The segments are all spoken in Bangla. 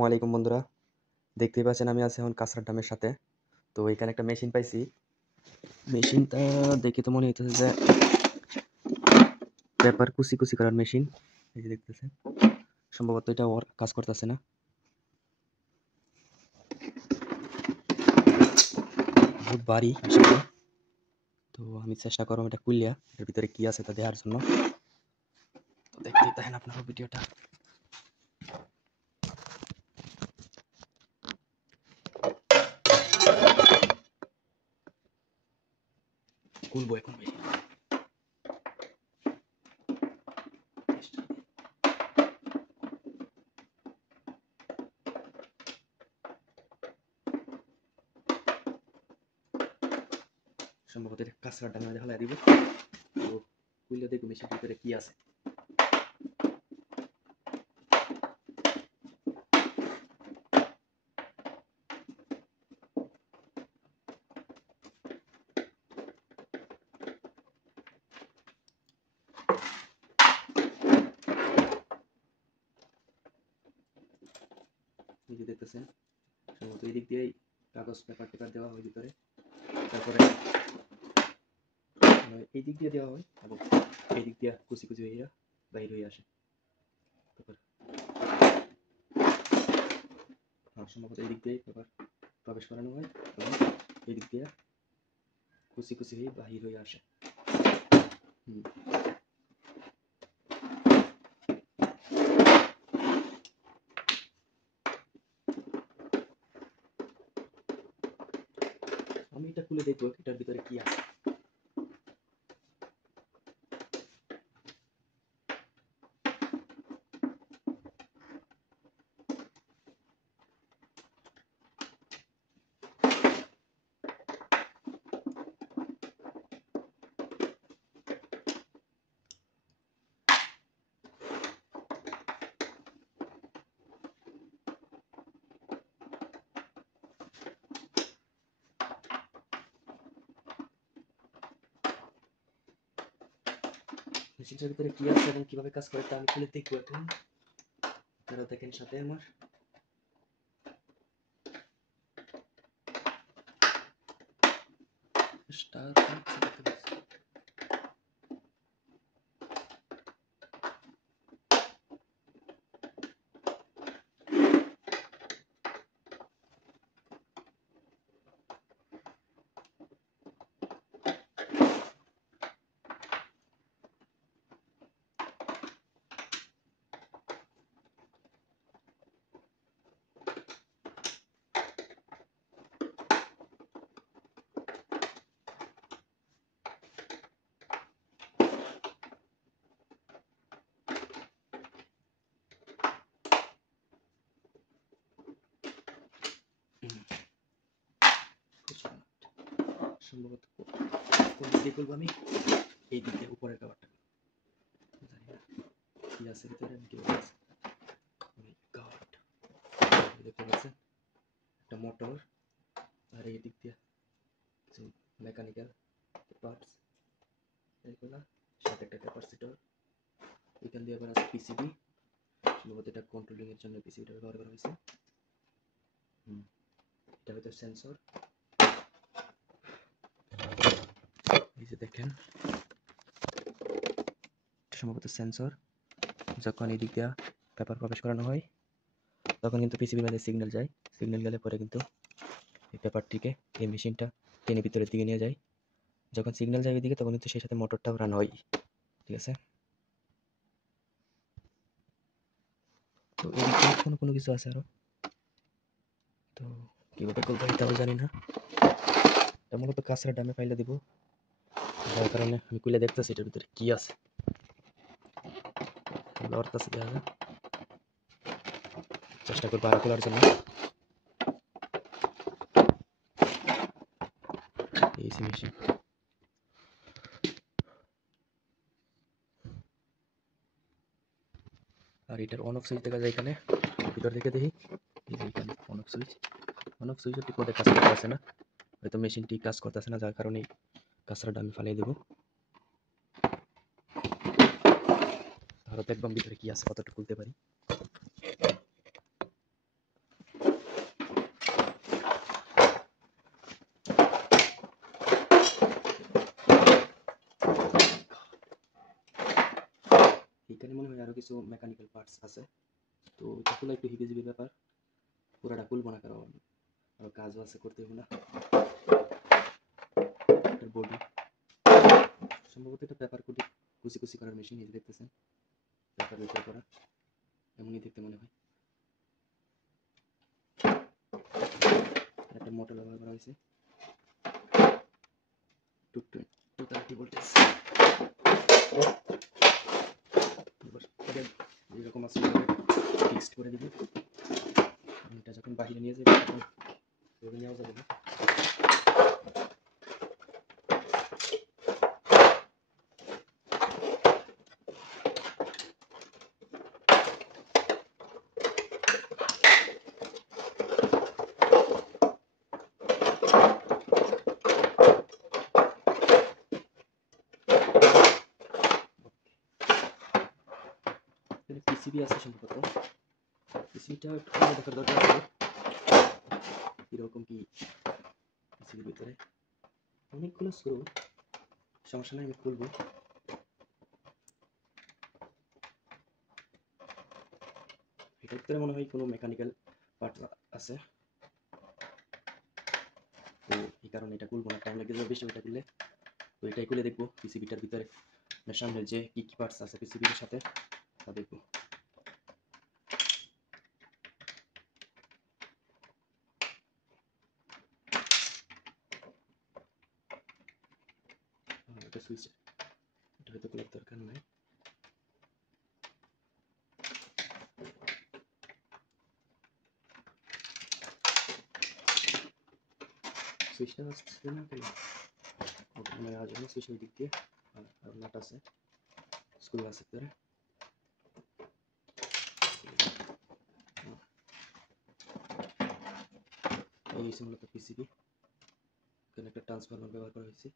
ওয়ালাইকুম বন্ধুরা, দেখতেই পাচ্ছেন আমি আছি এখন কাঁচরার ডামের সাথে। তো এখানে একটা মেশিন পাইছি। মেশিনটা দেখে তো মনে হইতেছে যে পেপার কুচি কুচি করার মেশিন। এই যে দেখতেছেন, সম্ভবত এটা ওর কাজ করতেছে না, বহুত ভারী মেশিনটা। তো আমি চেষ্টা করবো এটা খুললিয়া এর ভিতরে কি আছে তা দেখার জন্য। তো দেখতেই থাকেন আপনারা ভিডিওটা। খুলবো এখন মেশিন। সম্ভবত এটা কাঁচরার ডাঙা দেখা দিব। তো খুললে দেখবো মেশিনের ভিতরে কি আছে। এই যে দেখতেছেন, সম্ভবত এই দিক দিয়েই কাগজ পেপার টেপার দেওয়া হয় ভিতরে। তারপরে এই দিক দিয়ে দেওয়া হয় এবং এই দিক দিয়ে কুচি কুচি হইয়া বাইর হয়ে আসে। পেপার সম্ভবত এই দিক দিয়ে পেপার প্রবেশ করানো হয় এবং এই দিক দিয়ে কুচি কুচি হয়ে বাহির হয়ে আসে। আমি এটা খুলে দেখবো এটার ভিতরে কি আছে। মেশিনটার ভিতরে কি আছে এবং কিভাবে কাজ করে তা আমি খুলে দেখবো এখন। আপনারা দেখেন সাথে আমার। স্টার সম্ভবত কোন দিকে খুলবো আমি? এই দিকে উপরের কভারটা। জানি না কি আছে ভিতরে, আমি কিভাবে আছে। দেখতে পাচ্ছেন একটা মোটর, আর এই দিক দিয়ে কিছু মেকানিক্যাল পার্টস, এইগুলা সাথে একটা ক্যাপাসিটর। এখান দিয়ে আবার আছে পিসিবি। সম্ভবত এটা কন্ট্রোলিং এর জন্য পিসিবিটা ব্যবহার করা হয়েছে। এটা হয়তো সেন্সর। এই যে দেখেন, সম্ভবত সেন্সর। যখন এই দিক দিয়ে পেপার প্রবেশ করানো হয় তখন কিন্তু পিসিবির মধ্যে সিগন্যাল যায়। সিগন্যাল গেলে পরে কিন্তু এই পেপারটিকে এই মেশিনটা টেনে ভিতরের দিকে নিয়ে যায়। যখন সিগন্যাল যায় ওইদিকে তখন কিন্তু সেই সাথে মোটরটাও রান হয়। ঠিক আছে, তো এদিকে কোনো কোনো কিছু আছে আরো। তো কীভাবে করবো এটাও জানি না। এটা মূলত কাঁচরা ডামে ফাইলে দিব, যার কারণে আমি খুলে দেখতেছি এটার ভিতরে কি আছে। লড়তেছে, দেখা যায়, চেষ্টা করবো আরো খোলার জন্য। এসি মেশিন, আর এটার অন অফ সুইচ দেখা যায় এখানে। ভিতর থেকে দেখি, এই যে এখানে on off switch. On off সুইচও ঠিক মতো কাজ করতেছে না, হয়তো মেশিনটি কাজ করতেছে না, যার কারণে কাঁচরাটা আমি ফালিয়ে দেবো। ধরো দেখবাম ভিতরে কি আছে, কতটা খুলতে পারি। এখানে মনে হয় আরও কিছু মেকানিক্যাল পার্টস আছে, তো এটা খোলা একটু হিবিজিবি ব্যাপার, পুরাটা খুলবো না কারণ আরও কাজও আছে করতে হবে না। এটার বডি সম্ভবত এটা পেপার কুচি কুচি করার মেশিন, এই যে দেখতেছেন পেপার বের করা, এমনই দেখতে মনে হয়। একটা মোটর ব্যবহার করা হয়েছে 230 ভোল্টেজ। এরকম আছে ফিক্সড করে দিব, এটা যখন বাহিরে নিয়ে যাবে তখন নেওয়া যাবে না। পিসিবি আছে সম্ভবত, পিসিবিটা দেখার দরকার আছে কীরকম কি পিসিবির ভিতরে। অনেকগুলো স্ক্রু, সমস্যা নাই আমি খুলবো। এটার ভিতরে মনে হয় কোনো মেকানিক্যাল পার্ট আছে, তো এই কারণে এটা খুলবো না, টাইম লেগে যাবে বেশি ওইটা খুললে। তো এটাই খুলে দেখবো পিসিবিটার ভিতরে সামনের যে কী কী পার্টস আছে পিসিবির সাথে তা দেখবো। এটা সুইচ, এটা হয়তো খোলার দরকার নাই। সুইচটা আসছে না কেন? ওখানে আওয়াজ হলো সুইচের দিক দিয়ে, আর নাট আছে, স্ক্রু আছে ভিতরে। এই হচ্ছে মূলত পিসিবি, এখানে একটা ট্রান্সফরমার ব্যবহার করা হয়েছে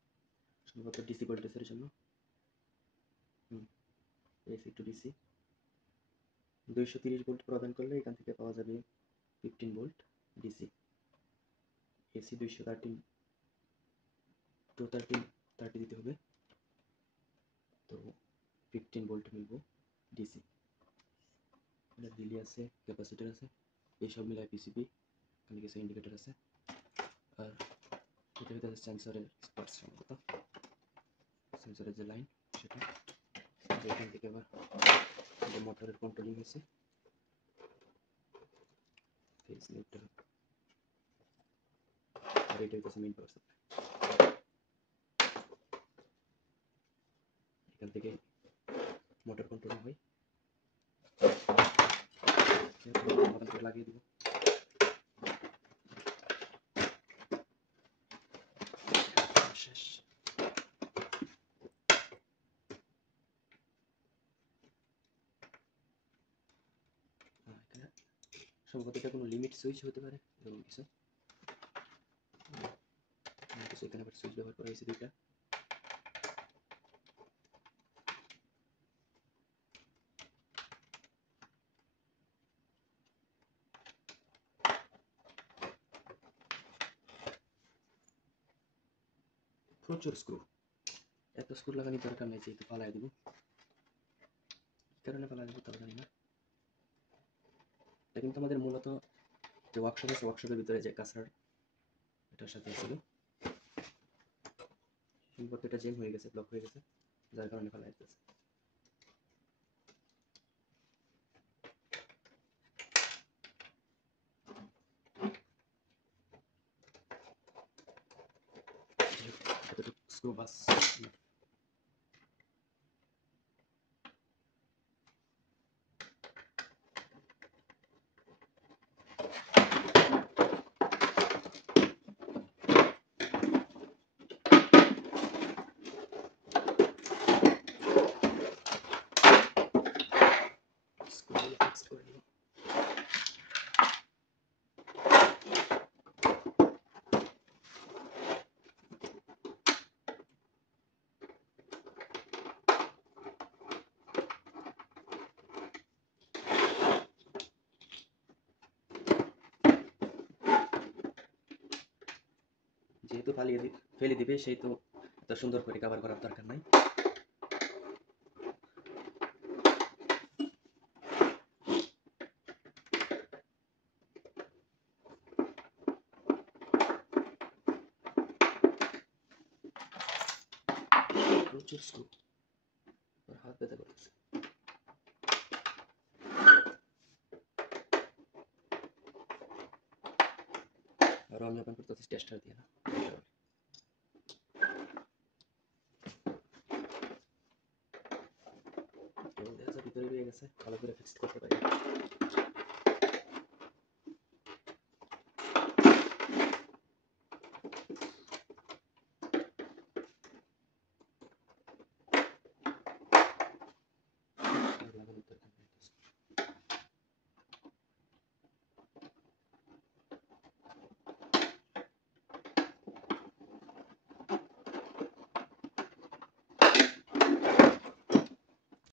সম্ভবত ডিসি ভোল্টেজের জন্য। এসি টু ডিসি 230 ভোল্ট প্রদান করলে এখান থেকে পাওয়া যাবে 15 ভোল্ট ডিসি। এসি 213 টু 30 দিতে হবে, তো 15 ভোল্ট মিলবো ডিসি। রিলে আছে, ক্যাপাসিটার আছে, এইসব মিলায় পিসিবি। এখানে কিছু ইন্ডিকেটর আছে, আর এটা ভিতরে সেন্সরের স্পটস সম্ভবত, সেন্সরের যে লাইন সেটা। এখান থেকে আবার মোটরের কন্ট্রোলিং হয়েছে, আর এটা হচ্ছে মেইন পাওয়ার সাপ্লাই। এখান থেকে মোটর কন্ট্রোলিং হয়, লাগিয়ে দিব। শেষ। সম্ভবত এটা কোনো লিমিট সুইচ হতে পারে, এরকম কিছু। এখানে আবার সুইচ ব্যবহার করা হয়েছে দুইটা। প্রচুর স্ক্রু, এত স্ক্রু লাগানোর দরকার নেই, যেহেতু পালাই দিব। কি কারণে পালাই দিব তাও জানি না। এটা কিন্তু আমাদের মূলত যে ওয়ার্কশপ আছে, ওয়ার্কশপের ভিতরে যে কাঁচরার এটার সাথে ছিল, সম্ভবত এটা জ্যাম হয়ে গেছে, ব্লক হয়ে গেছে, যার কারণে পালাই দিতেছে। এতটুকু স্ক্রু বাস। যেহেতু ফেলে দিবে, সেই তো এত সুন্দর করে কভার করার দরকার নাই। প্রচুর স্ক্রু, আর হাত ব্যথা করতেছে। আরও আমি ওপেন করতেছি টেস্টার দিয়ে না। কেবল দেখা যায় ভিতরে রয়ে গেছে, ভালো করে ফিক্সড করতে পারি।